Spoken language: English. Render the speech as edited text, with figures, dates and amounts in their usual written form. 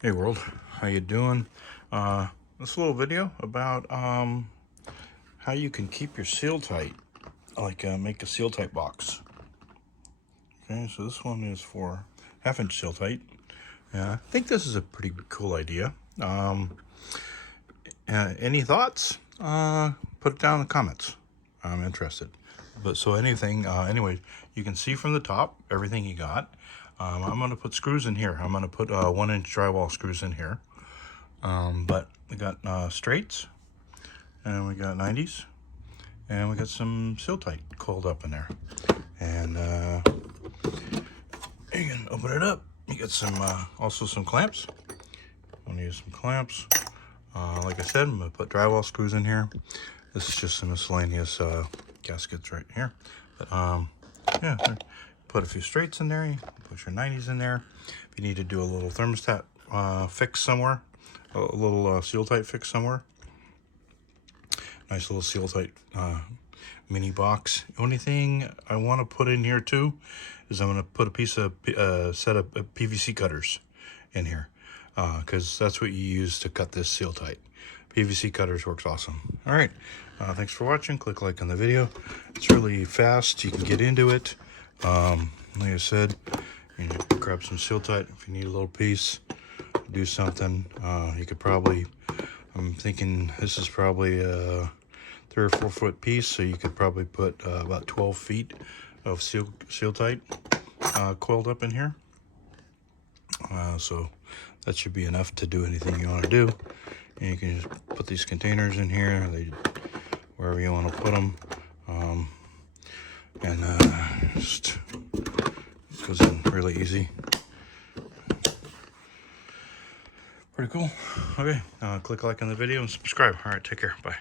Hey world, how you doing? This little video about how you can keep your Sealtite, like make a Sealtite box. Okay, so this one is for 1/2-inch Sealtite. Yeah, I think this is a pretty cool idea. Any thoughts? Put it down in the comments. I'm interested. But so anyway, you can see from the top everything you got. I'm going to put screws in here. I'm going to put 1-inch drywall screws in here. But we got straights, and we got 90s, and we got some Sealtite coiled up in there. And you can open it up. You got some also some clamps. I'm gonna use some clamps. Like I said, I'm gonna put drywall screws in here. This is just some miscellaneous gaskets right here. But yeah, put a few straights in there. You put your 90s in there. If you need to do a little thermostat fix somewhere, a little Sealtite fix somewhere. Nice little Sealtite mini box. The only thing I want to put in here too is I'm going to put a piece of set of PVC cutters in here, because that's what you use to cut this Sealtite. PVC cutters works awesome. All right, thanks for watching. Click like on the video. It's really fast. You can get into it. Like I said, you can grab some Sealtite if you need a little piece. Do something. You could probably, I'm thinking this is probably a 3 or 4 foot piece, so you could probably put about 12 feet of Sealtite coiled up in here. So that should be enough to do anything you want to do. And you can just put these containers in here, wherever you want to put them, and just it goes in really easy. Pretty cool. Okay, click like on the video and subscribe. All right, take care. Bye.